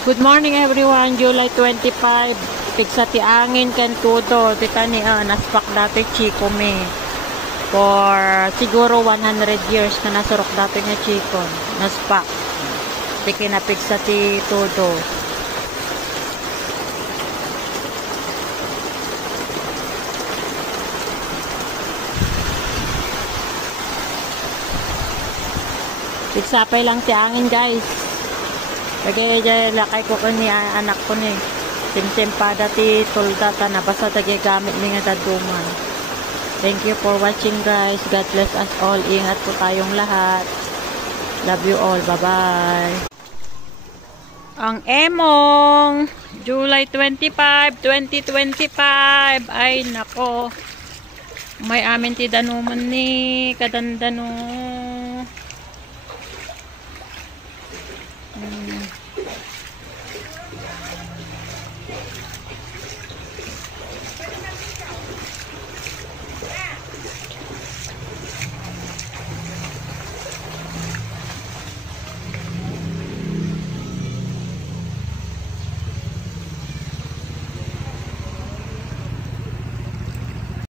Good morning everyone, July 25. Pigsa ti angin kan tudo. Tita ni naspak dati Chico me. For siguro 100 years na nasurok dati nga Chico. Naspak. Ti kinapigsa ti tudo. Pigsapay lang ti angin guys. Lagay lakay ko ni anak ko ni. Simsimpada ti tuldata na basta gamit ni nga daduman. Thank you for watching guys. God bless us all. Ingat po tayong lahat. Love you all. Bye-bye. Ang Emong July 25, 2025. Ay nako. May amin ti danuman ni kadandano.